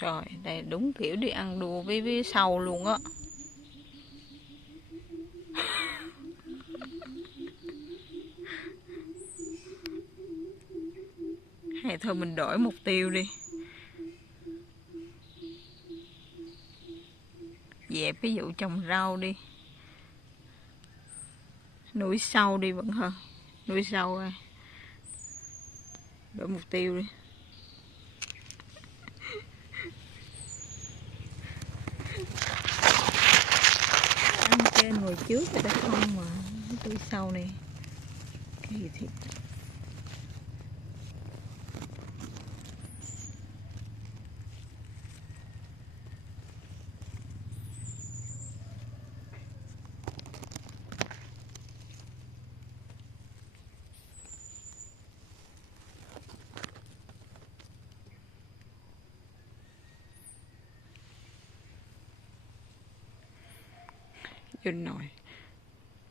Trời, đây đúng kiểu đi ăn đùa với sâu luôn á. Hay thôi mình đổi mục tiêu đi. Dẹp cái vụ trồng rau đi. Nuôi sâu đi vẫn hơn. Nuôi sâu à. Đổi mục tiêu đi. Ăn trên ngồi trước người ta không mà. Nuôi sâu này kỳ thiệt. Vô nồi.